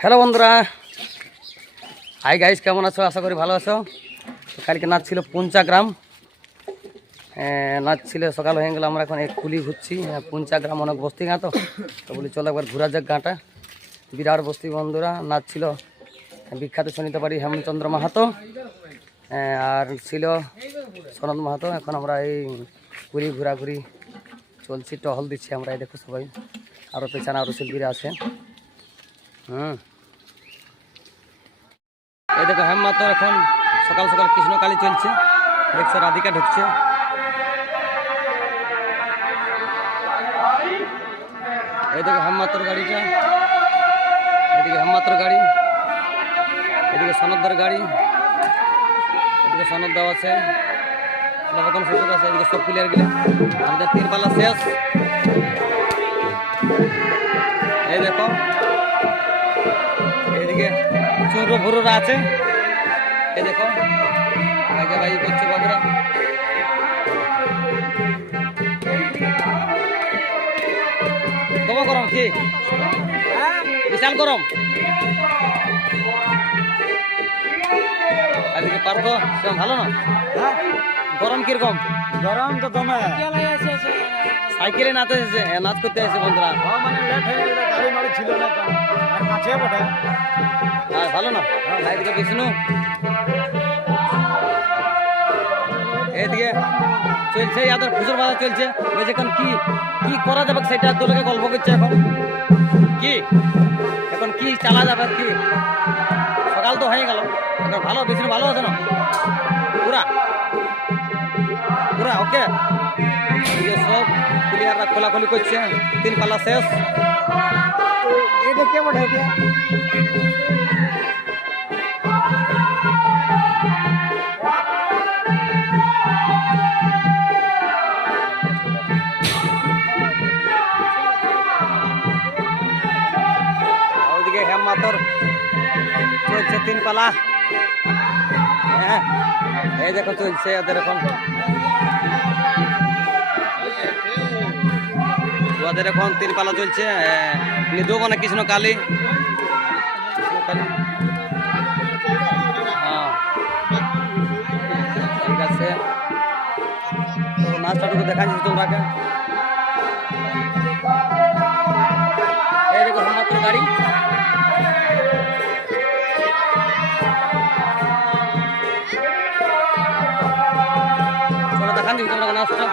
Hello বন্ধুরা, hi guys, কেমন আছো? আশা করি ভালো আছো। কালকে নাচ ছিল পঞ্চাগ্রাম, নাচ ছিল সকাল হয়ে গেল। আমরা এখন এক কুলি ঘুরছি। পঞ্চাগ্রাম অনেক বস্তি গাঁ, তো বলি চলো একবার ঘোরা যাক গাঁটা। বিরাট বস্তি বন্ধুরা, নাচ ছিল বিখ্যাত শুনিতে পারি হেমচন্দ্র মাহাতো, আর ছিল সনদ মাহাতো। এখন আমরা এই কুলি ঘোরাঘুরি চলছি, টহল দিচ্ছি আমরা। এই দেখো সবাই, আরও পেছনে আরও শিল্পীরা আছে। এই দেখো হেমমাতো এখন সকাল সকাল কৃষ্ণকালী চলছে, দেখছো রাধিকা ঢুকছে। এই দেখো হেমমাতোর গাড়িটা, এদিকে হেমমাতোর গাড়ি, এদিকে সনদদার গাড়ি, এদিকে সনদদাও আছে, লবকন শ্বশুর আছে, এদিকে সব প্লেয়ার গেলে আমাদের তিরপাল্লা শেষ। এই দেখো এইদিকে চুরো ভুরোরা আছে। এই দেখো ভাই করছে বাবুরা। কম গরম কি বিশাল গরম। এদিকে পার্থ ভালো না? গরম কিরকম? গরম তো দমে। সাইকেলে নাচ করতে আসছে বন্ধুরা। মানে লেট হয়ে গেল, গাড়ি মাড়ি ছিল না, আর কাছে বটে। হ্যাঁ ভালো না? এদিকে বিষ্ণু, এদিকে চলছে ইয়াদের ফুসুর বাজার চলছে। ওই যেখানে কি কি করা যাবে সেটা তোকে গল্প করছে। এখন কি চালা যাবে কি? সকাল তো হয়ে গেল, এখন ভালো বিষ্ণু ভালো আছে না? পুরা পুরা ওকে। সব প্লেয়াররা খোলাখুলি করছে, তিন পাল্লা শেষ। এটা কে বটে? ওইদিকে হেমমাতোর চলছে তিন পালা। হ্যাঁ এই দেখো চলছে ওদের এখন, ওদের এখন তিন পালা চলছে। নিদু মানে কৃষ্ণকালী, হ্যাঁ ঠিক আছে। তো নাচটাটুকু দেখাচ্ছি তোমরাকে। এই দেখো হেমমাতোর গাড়ি, চলো দেখাচ্ছি তোমরা নাচটা।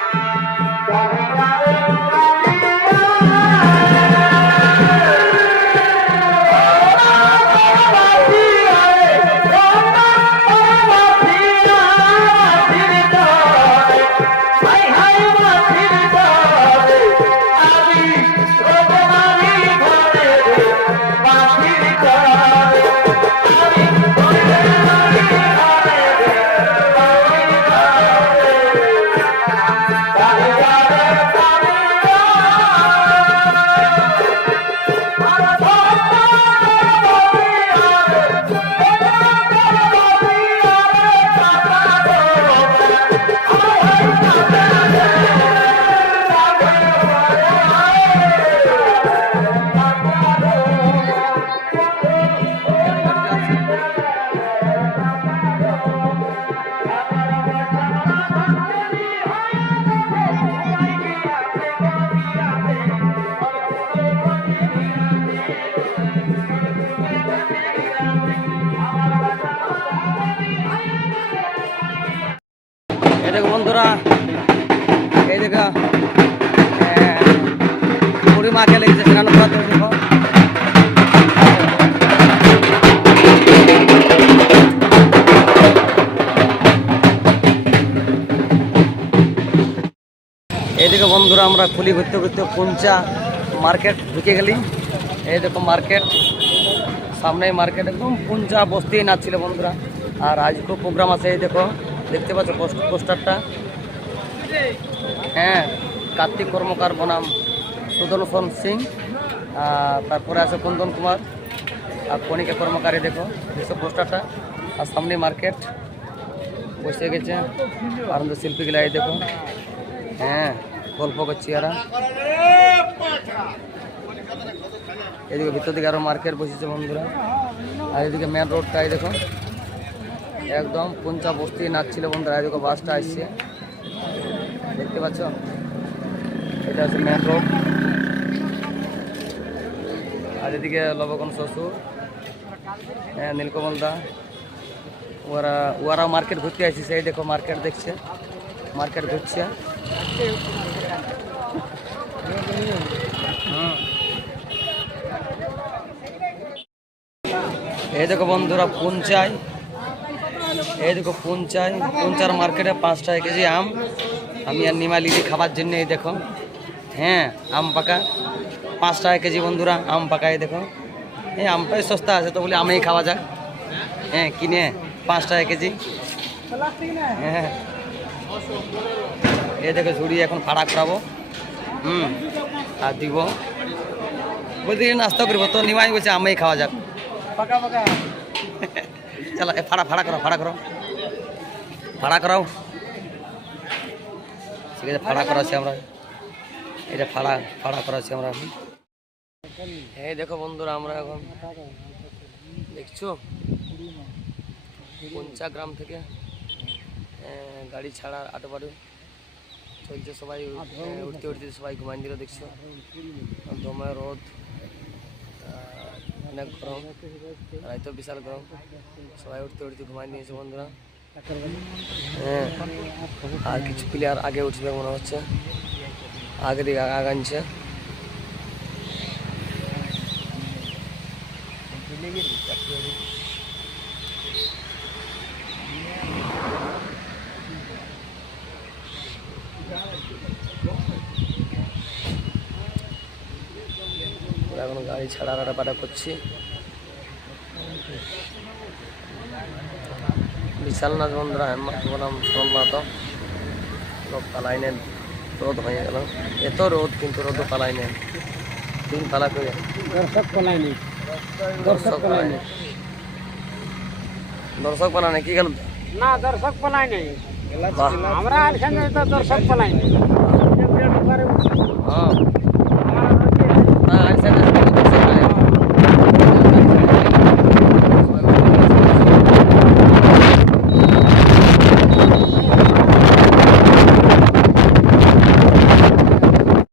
দেখো বন্ধুরা, এই দেখো বুড়ি মাকে লেগেছে সেখানে। দেখো এইদিকে বন্ধুরা আমরা খুলি ঘুরতে ঘুরতে পঞ্চা মার্কেট ঢুকে গেলি। এই দেখো মার্কেট, সামনে মার্কেট, একদম পঞ্চা বস্তি নাচছিল বন্ধুরা। আর আজকেও প্রোগ্রাম আছে। এই দেখো দেখতে পাচ্ছ পোস্টারটা, হ্যাঁ কার্তিক কর্মকার বনাম সুদর্শন সিং, তারপরে আছে কুন্দন কুমার আর কণিকা কর্মকারী। দেখো দেখছো পোস্টারটা। আর সামনে মার্কেট বসে গেছে আনন্দ শিল্পীগুলা। এই দেখো, হ্যাঁ গল্প করছি এরা। এদিকে ভিতর দিকে আরো মার্কেট বসেছে বন্ধুরা। আর এদিকে মেন রোডটাই দেখো একদম পুঞ্চা বস্তি নাচছিল বন্ধুরা। এদিকে বাসটা আসছে দেখতে পাচ্ছ, এটা হচ্ছে মেন রোড। আর এদিকে লবগণ শ্বশুর, হ্যাঁ নীলকমল দা, ওরাও মার্কেট ঘুরতে আসছে। সেই দেখো মার্কেট দেখছে, মার্কেট ঘুরছে। এই দেখো বন্ধুরা পুঞ্চাই, এই দেখো পুঞ্চার মার্কেটে 5 টাকা কেজি আম। আমি আর নিমা লিলি খাবার জন্য এই দেখো, হ্যাঁ আম পাকা 5 টাকা কেজি বন্ধুরা। আম পাকা এই দেখো, এই আমটাই সস্তা আছে তো বলি আমেই খাওয়া যাক, হ্যাঁ কিনে 5 টাকা কেজি। হ্যাঁ এই দেখো ঝুড়ি এখন ভাড়া করাবো, আর দিব বলতে নাস্তা করবো তো নিমাই বলছে আমেই খাওয়া যাক। চলো ভাড়া করাও ভাড়া করাও, ঠিক আছে ভাড়া করাচ্ছি আমরা, এটা ভাড়া করাচ্ছি আমরা এখন। এই দেখো বন্ধুরা আমরা এখন দেখছো পুঞ্চা গ্রাম থেকে গাড়ি ছাড়া আটোপাটো চলছে, সবাই উঠতে উঠতে সবাই ঘুমাই দিল দেখছো। দমে রোদ, অনেক গরম, রাইতো বিশাল গরম, সবাই উঠতে উঠতে ঘুমাই দিয়েছে বন্ধুরা। হ্যাঁ আর কিছু প্লেয়ার আগে উঠবে মনে হচ্ছে, আগে দিকে আগানছে। এখন গাড়ি ছাড়া রাটাপাটা করছি। বিশাল নাচ বন্ধুরা, বললাম শোনবা তো লোক পালাই নেন, রোদ হয়ে গেল, এত রোদ কিন্তু রোদ পালাই নেন, 3 তালা করে দর্শক পালাইনি, দর্শক পালানে কি গেল না, দর্শক পালাই নেই আমরা, দর্শক পালাই নেই। হ্যাঁ